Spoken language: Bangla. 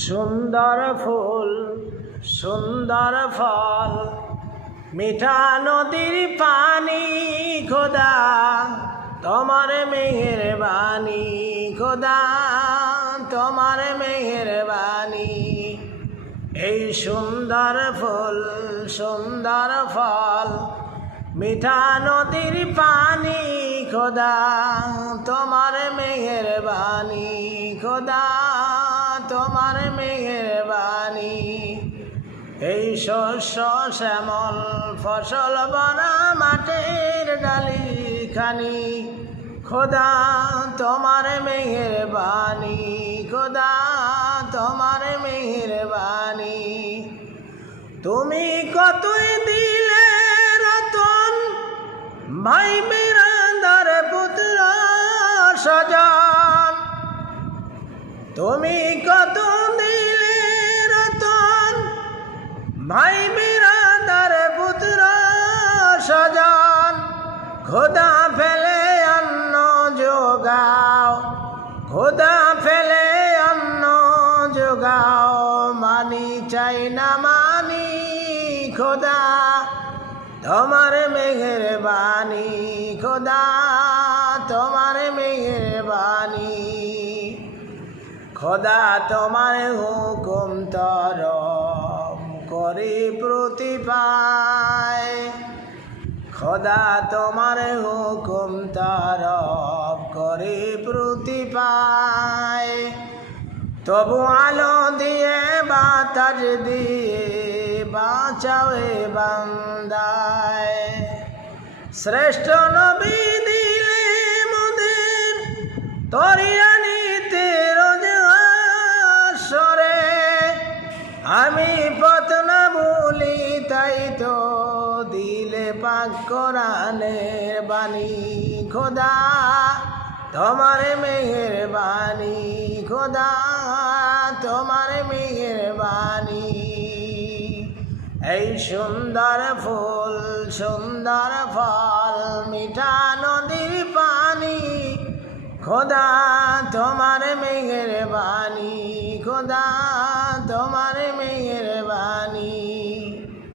সুন্দর ফুল সুন্দর ফল, মিঠা নদীর পানি, খোদা তোমার মেহেরবানি, খোদা তোমার মেহেরবানি। এই সুন্দর ফুল সুন্দর ফল, মিঠা নদীর পানি, খোদা তোমার মেহেরবানি, খোদা তোমার মেহেরবানি। এই শস্য শ্যামল ফসল ভরা মাঠের ডালি খানি, খোদা তোমার মেহেরবানি, খোদা তোমার মেহেরবানি। তুমি কতই দিলে রতন, ভাই বিরাদার পুত্র স্বজন। তুমি কত দিলে রতন, ভাই বিরাদার পুত্র স্বজন। খোদা ফেলে অন্ন যোগাও, খোদা ফেলে অন্ন যোগাও। মানি চাই না মানি, খোদা তোমার মেহেরবানি, খোদা তোমার মেহেরবানি। খোদা তোমার হুকুম তরফ করি প্রতিপায়, খোদা তোমার হুকুম তরফ করি প্রতিপায়। তবু আলো দিয়ে বাতাস দিয়ে বাঁচাও এ বান্দায়। শ্রেষ্ঠ নবী দিলে মোদের তরিয়ানিতে রোজ আসরে। আমি পথ না ভুলি তাই তো দিলে পাক কোরআনের বাণী, খোদা তোমার মেহেরবানি, খোদা তোমার মেহেরবানি। এই সুন্দর ফুল সুন্দর ফল, মিঠা নদীর পানি, খোদা তোমার মেহেরবানি, খোদা তোমার মেহেরবানি।